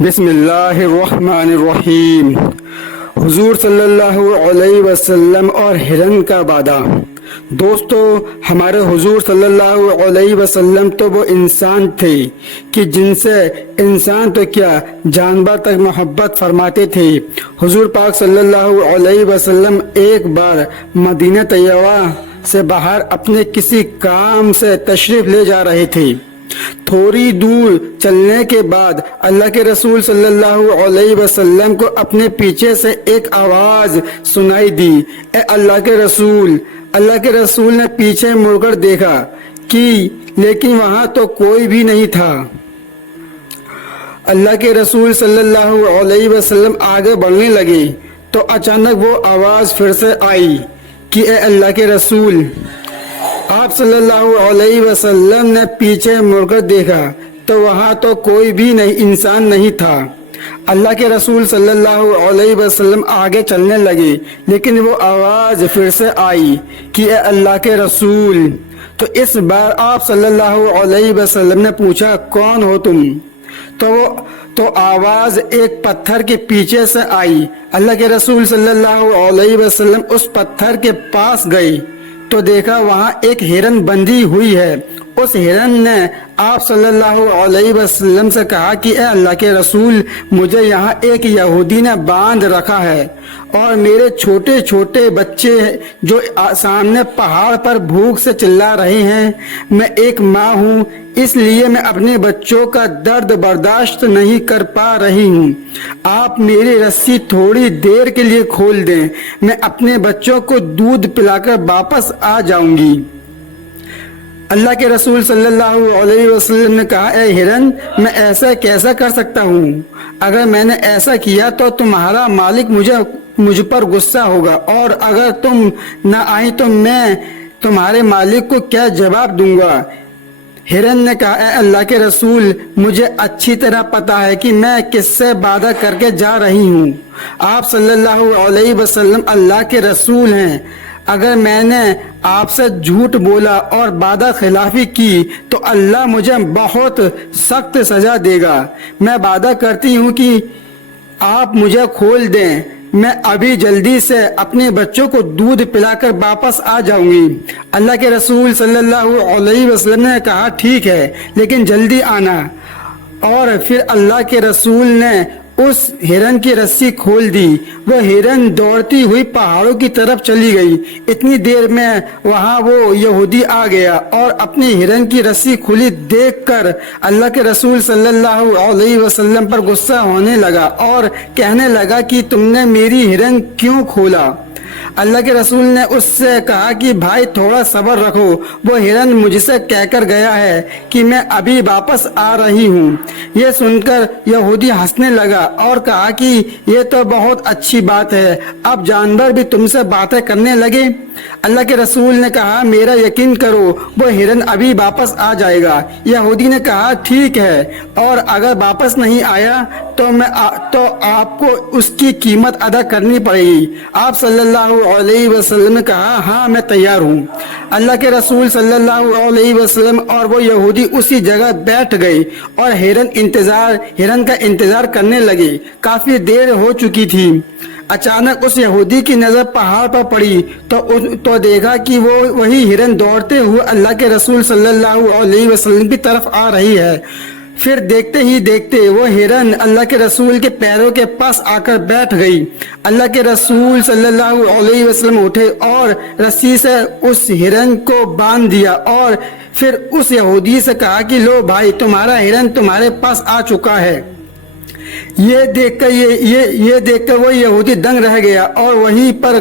بسم اللہ الرحمن الرحیم۔ حضور صلی اللہ علیہ وسلم اور ہرن کا وعدہ۔ دوستو، ہمارے حضور صلی اللہ علیہ وسلم تو وہ انسان تھے کہ جن سے انسان تو کیا جانور تک محبت فرماتے تھے۔ حضور پاک صلی اللہ علیہ وسلم ایک بار مدینہ طیبہ سے باہر اپنے کسی کام سے تشریف لے جا رہے تھے۔ تھوڑی دور چلنے کے بعد اللہ کے رسول صلی اللہ علیہ وسلم کو اپنے پیچھے سے ایک آواز سنائی دی، اے اللہ کے رسول۔ اللہ کے رسول نے پیچھے مڑ کر دیکھا لیکن وہاں تو کوئی بھی نہیں تھا۔ اللہ کے رسول صلی اللہ علیہ وسلم آگے بڑھنے لگے تو اچانک وہ آواز پھر سے آئی کہ اے اللہ کے رسول۔ آپ صلی اللہ علیہ وسلم نے پیچھے مڑ کر دیکھا تو وہاں تو کوئی بھی انسان نہیں تھا۔ اللہ کے رسول صلی اللہ علیہ وسلم آگے چلنے لگے لیکن وہ آواز پھر سے آئی کہ اے اللہ کے رسول۔ تو اس بار آپ صلی اللہ علیہ وسلم نے پوچھا، کون ہو تم؟ تو آواز ایک پتھر کے پیچھے سے آئی۔ اللہ کے رسول صلی اللہ علیہ وسلم اس پتھر کے پاس گئے تو دیکھا وہاں ایک ہرن بندھی ہوئی ہے۔ اس ہرن نے آپ صلی اللہ علیہ وسلم سے کہا کہ اے اللہ کے رسول، مجھے یہاں ایک یہودی نے باندھ رکھا ہے اور میرے چھوٹے چھوٹے بچے جو سامنے پہاڑ پر بھوک سے چلا رہے ہیں۔ میں ایک ماں ہوں، اس لیے میں اپنے بچوں کا درد برداشت نہیں کر پا رہی ہوں۔ آپ میری رسی تھوڑی دیر کے لیے کھول دیں، میں اپنے بچوں کو دودھ پلا کر واپس آ جاؤں گی۔ اللہ کے رسول صلی اللہ علیہ وسلم نے کہا، اے ہرن، میں ایسا کیسا کر سکتا ہوں؟ اگر میں نے ایسا کیا تو تمہارا مالک مجھ پر غصہ ہوگا، اور اگر تم نہ آئی تو میں تمہارے مالک کو کیا جواب دوں گا؟ ہرن نے کہا، اے اللہ کے رسول، مجھے اچھی طرح پتا ہے کہ میں کس سے وعدہ کر کے جا رہی ہوں۔ آپ صلی اللہ علیہ وسلم اللہ کے رسول ہیں۔ اگر میں نے آپ سے جھوٹ بولا اور وعدہ خلافی کی تو اللہ مجھے بہت سخت سزا دے گا۔ میں وعدہ کرتی ہوں کہ آپ مجھے کھول دیں، میں ابھی جلدی سے اپنے بچوں کو دودھ پلا کر واپس آ جاؤں گی۔ اللہ کے رسول صلی اللہ علیہ وسلم نے کہا، ٹھیک ہے، لیکن جلدی آنا۔ اور پھر اللہ کے رسول نے اس ہرن کی رسی کھول دی۔ وہ ہرن دوڑتی ہوئی پہاڑوں کی طرف چلی گئی۔ اتنی دیر میں وہاں وہ یہودی آ گیا اور اپنی ہرن کی رسی کھلی دیکھ کر اللہ کے رسول صلی اللہ علیہ وسلم پر غصہ ہونے لگا اور کہنے لگا کہ تم نے میری ہرن کیوں کھولا؟ اللہ کے رسول نے اس سے کہا کہ بھائی تھوڑا صبر رکھو، وہ ہرن مجھ سے کہہ کر گیا ہے کہ میں ابھی واپس آ رہی ہوں۔ یہ سن کر یہودی ہنسنے لگا اور کہا کہ یہ تو بہت اچھی بات ہے، اب جانور بھی تم سے باتیں کرنے لگے۔ اللہ کے رسول نے کہا، میرا یقین کرو، وہ ہرن ابھی واپس آ جائے گا۔ یہودی نے کہا، ٹھیک ہے، اور اگر واپس نہیں آیا تو آپ کو اس کی قیمت ادا کرنی پڑے گی۔ آپ صلی اللہ علیہ وسلم نے کہا، ہاں میں تیار ہوں۔ اللہ کے رسول صلی اللہ علیہ وسلم اور وہ یہودی اسی جگہ بیٹھ گئے اور ہرن کا انتظار کرنے لگے۔ کافی دیر ہو چکی تھی۔ اچانک اس یہودی کی نظر پہاڑ پر پڑی تو دیکھا کہ وہی ہرن دوڑتے ہوئے اللہ کے رسول صلی اللہ علیہ وسلم کی طرف آ رہی ہے۔ پھر دیکھتے ہی دیکھتے وہ ہرن اللہ کے رسول کے پیروں کے پاس آ کر بیٹھ گئی۔ اللہ کے رسول صلی اللہ علیہ وسلم اٹھے اور رسی سے اس ہرن کو باندھ دیا اور پھر اس یہودی سے کہا کہ لو بھائی، تمہارا ہرن تمہارے پاس آ چکا ہے۔ یہ دیکھ کر وہ یہودی دنگ رہ گیا اور وہیں پر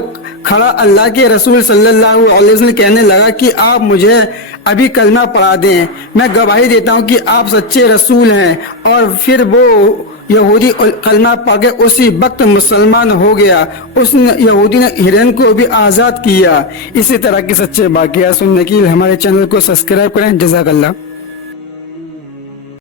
کھڑا اللہ کے رسول صلی اللہ علیہ وسلم کہنے لگا کہ آپ مجھے ابھی کلمہ پڑھا دیں، میں گواہی دیتا ہوں کہ آپ سچے رسول ہیں۔ اور پھر وہ یہودی کلمہ پڑھ کے اسی وقت مسلمان ہو گیا۔ اس یہودی نے ہرن کو بھی آزاد کیا۔ اسی طرح کے سچے واقعات سننے کے لیے ہمارے چینل کو سبسکرائب کریں۔ جزاک اللہ۔